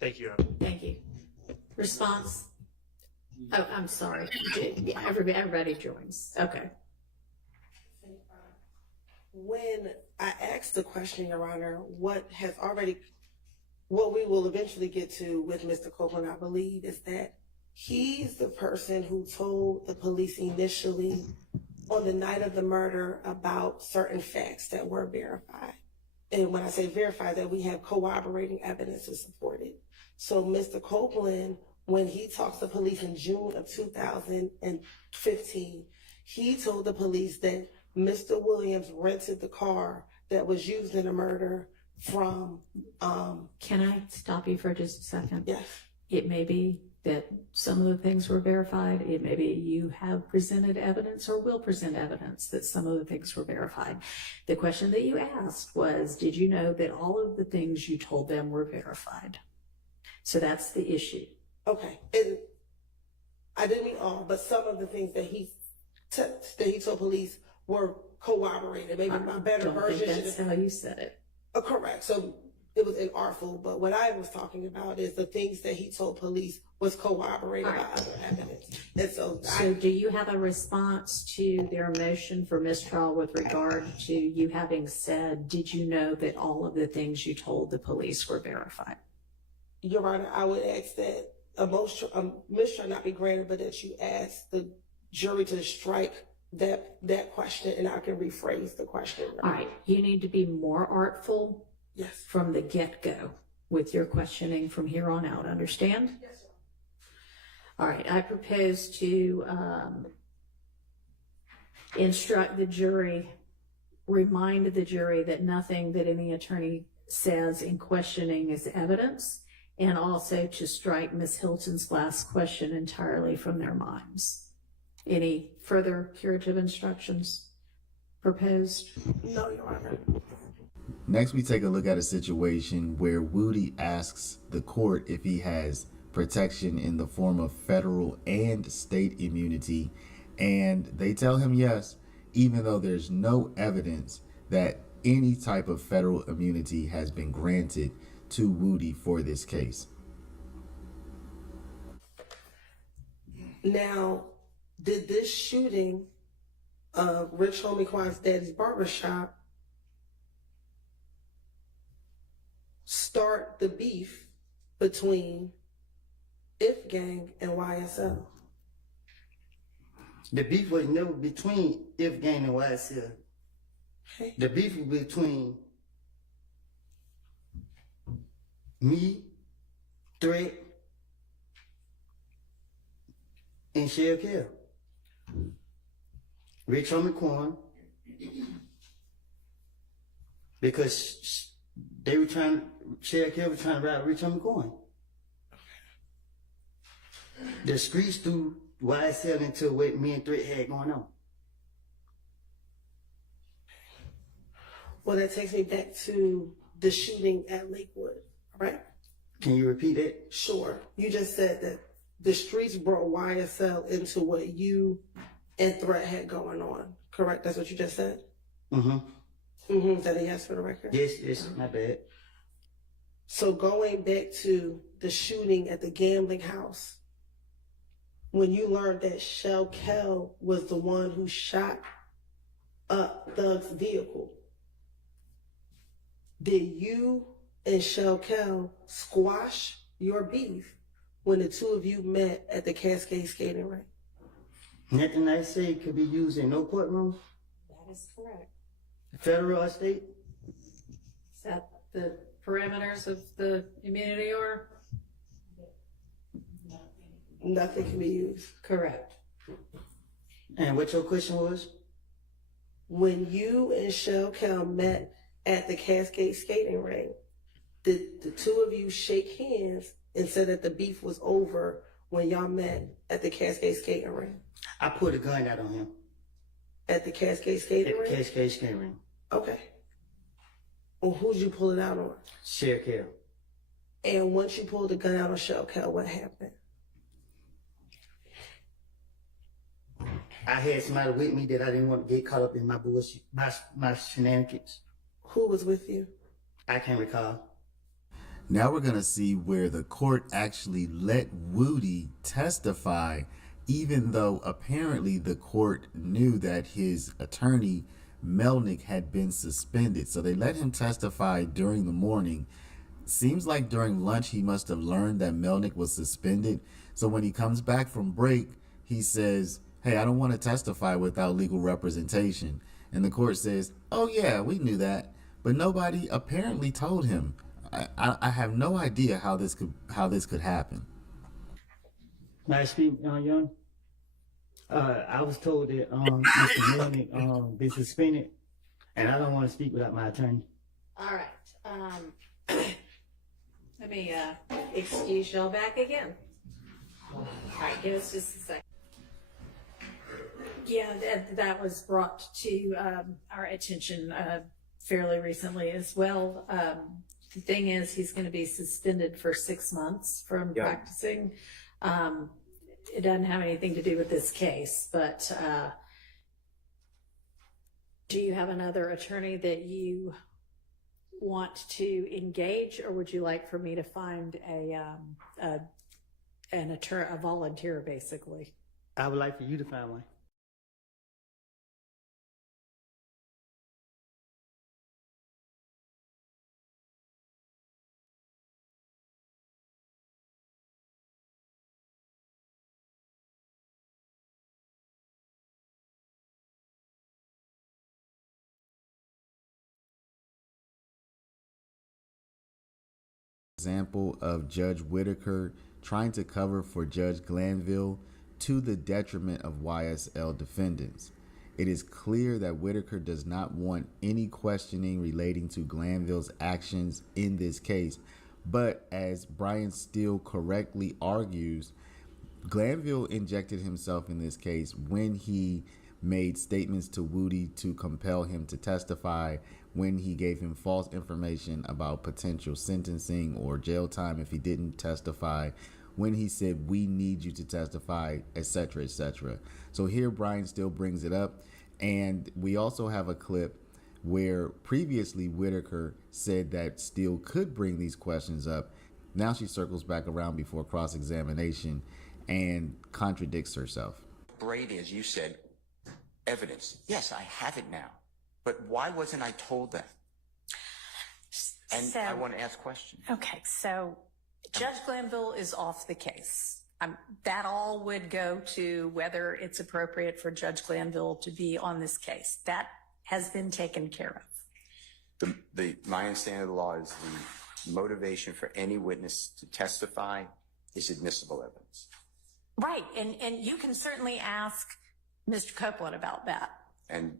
Thank you. Thank you. Response? Oh, I'm sorry. Yeah, everybody joins. Okay. When I asked the question, Your Honor, what we will eventually get to with Mr. Copeland, I believe, is that he's the person who told the police initially on the night of the murder about certain facts that were verified. And when I say verified, that we have corroborating evidence to support it. So Mr. Copeland, when he talks to police in June of 2015, he told the police that Mr. Williams rented the car that was used in the murder from, Can I stop you for just a second? yes, It may be that some of the things were verified. It may be you have presented evidence or will present evidence that some of the things were verified. The question that you asked was, did you know that all of the things you told them were verified? So that's the issue. okay. And I didn't mean all, but some of the things that he told police were corroborated. Maybe my better Don't version think should that's have. how you said it. Correct. So it was inartful, but what I was talking about is the things that he told police was corroborated by other evidence. And so, So do you have a response to their motion for mistrial with regard to you having said, did you know that all of the things you told the police were verified? Your Honor, I would ask that a mistrial not be granted, but that you ask the jury to strike that question, and I can rephrase the question. All right, you need to be more artful Yes. from the get-go with your questioning from here on out, understand? Yes, sir. All right, I propose to instruct the jury, remind the jury that nothing that any attorney says in questioning is evidence, and also to strike Ms. Hilton's last question entirely from their minds. Any further curative instructions proposed? No, Your Honor. Next, we take a look at a situation where Woody asks the court if he has protection in the form of federal and state immunity, and they tell him yes, even though there's no evidence that any type of federal immunity has been granted to Woody for this case. Now, did this shooting of Rich Homie Quad's daddy's barbershop start the beef between If Gang and YSL? The beef was never between If Gang and YSL. Okay. The beef was between me, Threat, and Shell Kell. Rich Homie Quan, because they were Shell Kell was trying to rob Rich Homie Quan. The streets threw YSL into what me and Threat had going on. Well, that takes me back to the shooting at Lakewood, right? Can you repeat that? Sure. You just said that the streets brought YSL into what you and Threat had going on, correct? That's what you just said? Mm-hmm. Is that a yes for the record? Yes, my bad. So going back to the shooting at the gambling house, when you learned that Shell Kell was the one who shot up Thug's vehicle, did you and Shell Kell squash your beef when the two of you met at the Cascade skating rink? Nothing I say could be used in no courtroom, That is correct. federal or state. Is that the parameters of the immunity or? Nothing can be used. Correct. And what your question was? When you and Shell Kell met at the Cascade skating rink, did the two of you shake hands and said that the beef was over when y'all met at the Cascade skating rink? I pulled a gun out on him At the Cascade at skating the rink? Cascade skating ring. Okay. Well, who'd you pull it out on? Shell Kell. And once you pulled the gun out on Shell Kell, what happened? I had somebody with me that I didn't want to get caught up in my bullshit, my shenanigans. Who was with you? I can't recall. Now we're going to see where the court actually let Woody testify, even though apparently the court knew that his attorney, Melnick, had been suspended. So they let him testify during the morning. Seems like during lunch he must have learned that Melnick was suspended. So when he comes back from break, he says, "Hey, I don't want to testify without legal representation." And the court says, "Oh yeah, we knew that." But nobody apparently told him. I have no idea how this could happen. May I speak, Young? I was told that Mr. Melnick been suspended, and I don't want to speak without my attorney. All right. Let me excuse y'all back again. All right, give us just a second. Yeah, that was brought to our attention fairly recently as well. The thing is, he's going to be suspended for 6 months from practicing. It doesn't have anything to do with this case, but do you have another attorney that you want to engage, or would you like for me to find a volunteer, basically? I would like for you to find one. Example of Judge Whitaker trying to cover for Judge Glanville to the detriment of YSL defendants. It is clear that Whitaker does not want any questioning relating to Glanville's actions in this case, but as Brian Steele correctly argues, Glanville injected himself in this case when he made statements to Woody to compel him to testify, when he gave him false information about potential sentencing or jail time if he didn't testify, when he said, "We need you to testify," etc., etc. So here Brian Steele brings it up, and we also have a clip where previously Whitaker said that Steele could bring these questions up. Now she circles back around before cross-examination and contradicts herself. Brady, as you said, evidence. Yes, I have it now. But why wasn't I told that? And I want to ask questions. Okay, so Judge Glanville is off the case. That all would go to whether it's appropriate for Judge Glanville to be on this case. That has been taken care of. My understanding of the law is the motivation for any witness to testify is admissible evidence. Right, and you can certainly ask Mr. Copeland about that. And